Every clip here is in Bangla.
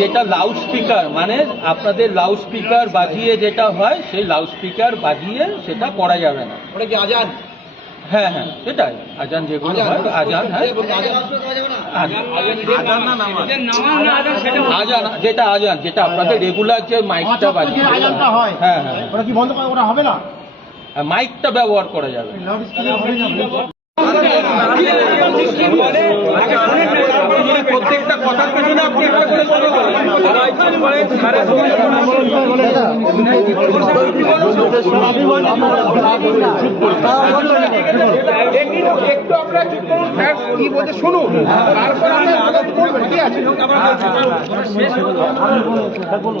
যেটা লাউড স্পিকার মানে আপনাদের লাউড স্পিকার বাজিয়ে যেটা হয় সেই লাউড স্পিকার বাজিয়ে সেটা করা যাবে না। ওটা কি আজান? হ্যাঁ হ্যাঁ সেটাই আজান যেগুলো হয় আজান। হ্যাঁ আজান যেটা আজান যেটা আপনাদের রেগুলার যে মাইকটা বাজিয়ে হ্যাঁ হ্যাঁ ওটা কি বন্ধ করা ওটা হবে না? মাইকটা ব্যবহার করা যাবে। প্রত্যেকটা কথার পেছনে আপনি একটা করে একটু আমরা কি বলতে শুনুন, তারপর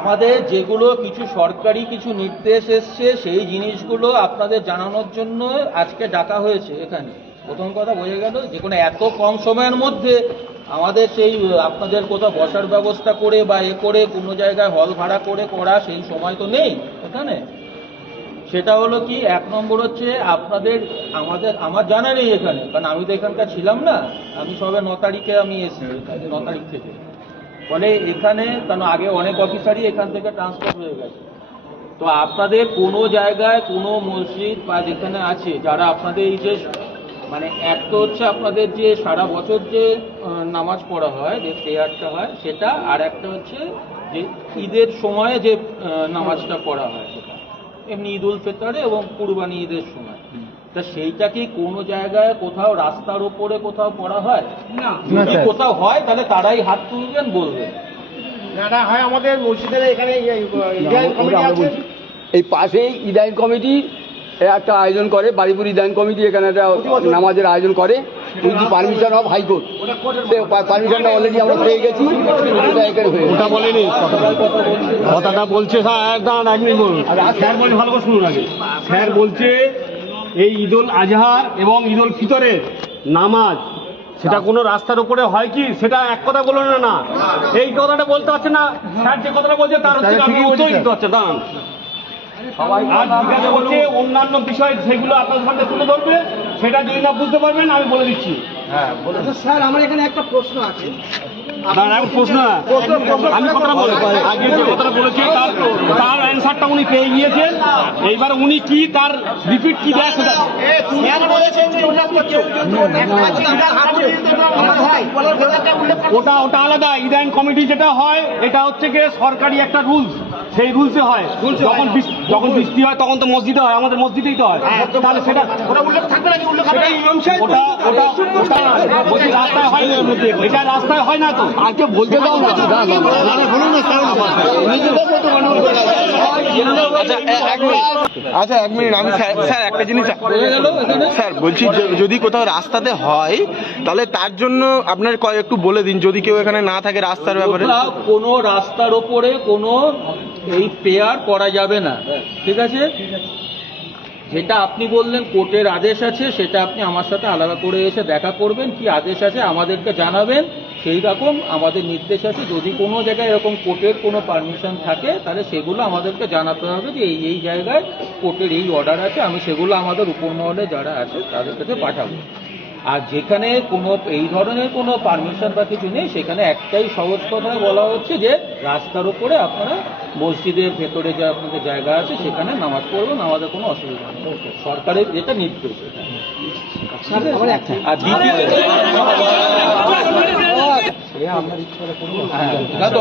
আমাদের যেগুলো কিছু সরকারি কিছু নির্দেশ এসছে সেই জিনিসগুলো আপনাদের জানানোর জন্য আজকে ডাকা হয়েছে এখানে। প্রথম কথা বোঝা গেল যে কোনো এত কম সময়ের মধ্যে আমাদের সেই আপনাদের কোথাও বসার ব্যবস্থা করে বা এ করে কোনো জায়গায় হল ভাড়া করে করা সেই সময় তো নেই এখানে। সেটা হলো কি, এক নম্বর হচ্ছে আপনাদের আমার জানা নেই এখানে, কারণ আমি তো এখানকার ছিলাম না, আমি সবে 9 তারিখে আমি এসেছি, 9 তারিখ থেকে। ফলে এখানে কারণ আগে অনেক অফিসারই এখান থেকে ট্রান্সফার হয়ে গেছে। তো আপনাদের কোনো জায়গায় কোনো মসজিদ বা যেখানে আছে যারা আপনাদের এই যে মানে এক তো হচ্ছে আপনাদের যে সারা বছর যে নামাজ পড়া হয় যে প্রেয়ারটা হয় সেটা, আর একটা হচ্ছে যে ঈদের সময়ে যে নামাজটা পড়া হয় সেটা এমনি ঈদ উল ফিতরে এবং কুরবানি ঈদের সময়। তা সেইটা কি কোনো জায়গায় কোথাও রাস্তার ওপরে কোথাও পড়া হয় না? যদি কোথাও হয় তাহলে তারাই হাত তুলবেন বলবেন। না হয় আমাদের মসজিদের এখানে এই পাশেই ইদায়ন কমিটি একটা আয়োজন করে, বাড়িপুর ইদায়ন কমিটি এখানে একটা নামাজের আয়োজন করে উইথ পারমিশন অফ হাইকোর্ট। পারমিশনটা অলরেডি আমরা পেয়ে গেছি, ওটা এখানে হয়ে ওটা বলেনি, কথাটা বলছে স্যার এক মিনিট বলুন। স্যার বলছে ভালো করে শুনুন আগে। স্যার বলছে এই ঈদ উল আজহার এবং ঈদ উল ফিতরের নামাজ সেটা কোনো রাস্তার উপরে হয় কি, সেটা এক কথা বলুন না, এই কথাটা বলতে পারছে না। স্যার যে কথাটা বলছে তার হচ্ছে আপনি উত্তর দিতে হচ্ছে দাঁড়ান। আর জিজ্ঞাসা করছে অন্যান্য বিষয় সেগুলো আপনার সামনে তুলে ধরবে, সেটা যদি না বুঝতে পারবেন আমি বলে দিচ্ছি। হ্যাঁ স্যার আমার এখানে একটা প্রশ্ন আছে। প্রশ্ন আমি কথাটা বলে আগে যে কথাটা বলেছি তার অ্যান্সারটা উনি পেয়ে গিয়েছেন। এইবার উনি কি তার রিপিট কি দেয় সেটা ওটা আলাদা। ইদায়ন কমিটি যেটা হয় এটা হচ্ছে গিয়ে সরকারি একটা রুলস, সেই রুলসে হয়। যখন বৃষ্টি হয় তখন তো মসজিদে হয়, আমাদের মসজিদেই তো হয়। তাহলে সেটা ওটা উল্লেখ থাকবে না, ওটা রাস্তায় হয় না, এটা রাস্তায় হয় না তো আজকে বলতে দাও না। আচ্ছা এক মিনিট, আমি স্যার একটা জিনিস স্যার বলছি, যদি কোথাও রাস্তাতে হয় তাহলে তার জন্য আপনার একটু বলে দিন, যদি কেউ এখানে না থাকে রাস্তার ব্যাপারে। কোনো রাস্তার ওপরে কোনো এই প্রেয়ার করা যাবে না, ঠিক আছে? যেটা আপনি বললেন কোর্টের আদেশ আছে, সেটা আপনি আমার সাথে আলাদা করে এসে দেখা করবেন, কি আদেশ আছে আমাদেরকে জানাবেন। সেই রকম আমাদের নির্দেশ আছে, যদি কোনো জায়গায় এরকম কোর্টের কোনো পারমিশন থাকে তাহলে সেগুলো আমাদেরকে জানাতে হবে যে এই জায়গায় কোর্টের এই অর্ডার আছে, আমি সেগুলো আমাদের উপমহলে যারা আছে তাদের কাছে পাঠাবো। আর যেখানে কোনো এই ধরনের কোনো পারমিশন বা কিছু নেই, সেখানে একটাই সহজ কথা বলা হচ্ছে যে রাস্তার উপরে আপনারা মসজিদের ভেতরে যে আপনাদের জায়গা আছে সেখানে নামাজ পড়বেন, আমাদের কোনো অসুবিধা নেই। সরকারের যেটা নির্দেশ। আর দ্বিতীয়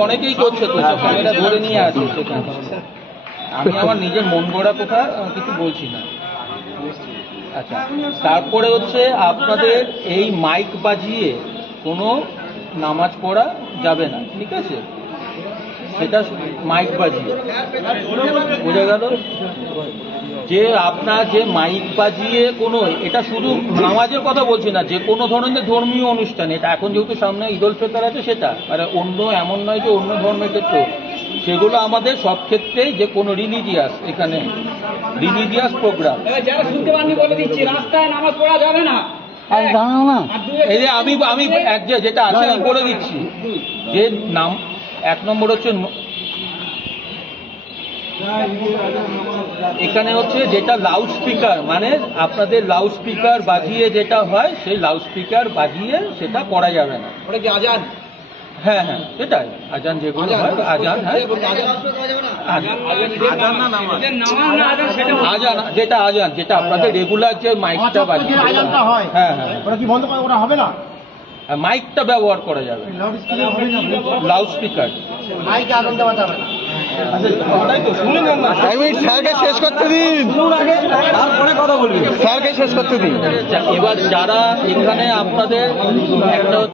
অনেকেই করছে তো, ক্যামেরা ধরে নিয়ে আসছে সেখানে। আমি আমার নিজের মন গড়া কথা কিছু বলছি না। আচ্ছা, তারপরে হচ্ছে আপনাদের এই মাইক বাজিয়ে কোনো নামাজ পড়া যাবে না, ঠিক আছে? সেটা মাইক বাজিয়ে বোঝা গেল যে আপনার যে মাইক বাজিয়ে কোনো, এটা শুধু নামাজের কথা বলছি না, যে কোনো ধরনের ধর্মীয় অনুষ্ঠান, এটা এখন যেহেতু সামনে ঈদ উল ফিতর আছে সেটা, আর অন্য এমন নয় যে অন্য ধর্মের ক্ষেত্রেও সেগুলো আমাদের সব ক্ষেত্রেই যে কোনো রিলিজিয়াস এখানে রিলিজিয়াস প্রোগ্রাম বলে দিচ্ছি রাস্তায় নামাজ পড়া যাবে না। এই যে আমি যেটা আছে আমি বলে দিচ্ছি যে নাম এক নম্বর হচ্ছে এখানে হচ্ছে যেটা লাউড স্পিকার মানে আপনাদের লাউড স্পিকার বাজিয়ে যেটা হয় সেই লাউড স্পিকার বাজিয়ে সেটা করা যাবে না। ওটা কি আজান? হ্যাঁ হ্যাঁ এটাই আজান যেগুলো হয় আজান, হ্যাঁ আজান যেটা আজান যেটা আপনাদের রেগুলার যে মাইকটা বাজে হ্যাঁ হ্যাঁ ওটা কি বন্ধ করা হবে না? মাইকটা ব্যবহার করা যাবে, লাউড স্পিকার। এক মিনিট স্যারকে শেষ করতে দিন, স্যারকে শেষ করতে দিন। এবার যারা এখানে আপনাদের একটা